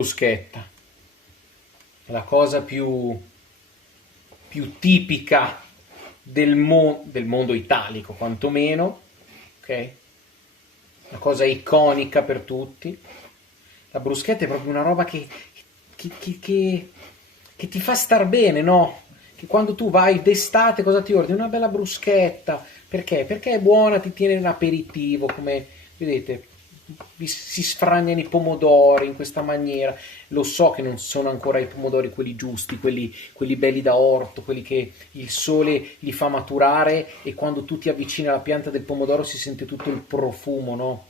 bruschetta, è la cosa più tipica del mondo italico, quantomeno, ok? Una cosa iconica per tutti. La bruschetta è proprio una roba che, che- che- che ti fa star bene, no? Che quando tu vai d'estate cosa ti ordini? Una bella bruschetta. Perché? Perché è buona, ti tiene in aperitivo, come vedete, si sfragnano i pomodori in questa maniera. Lo so che non sono ancora i pomodori quelli giusti, quelli belli da orto, quelli che il sole li fa maturare e quando tu ti avvicini alla pianta del pomodoro si sente tutto il profumo, no?